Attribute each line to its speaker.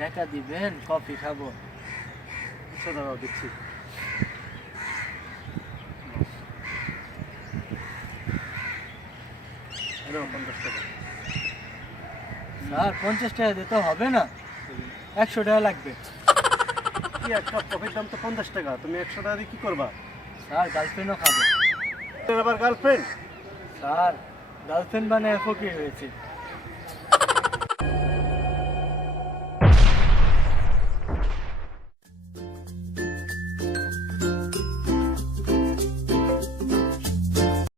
Speaker 1: টাকা দিবেন কফি খাব।
Speaker 2: আচ্ছা দাঁড়াও দিচ্ছি।
Speaker 1: স্যার পঞ্চাশ টাকা দিতে হবে না। একশো টাকা লাগবে।
Speaker 2: কি এক কাপ কফির দাম তো পঞ্চাশ টাকা তুমি একশো টাকা দিয়ে কি করবা?
Speaker 1: স্যার গার্লফ্রেন্ডও খাব।
Speaker 2: আবার গার্লফ্রেন্ড?
Speaker 1: স্যার গার্লফ্রেন্ড বানায় ফকির হয়েছে।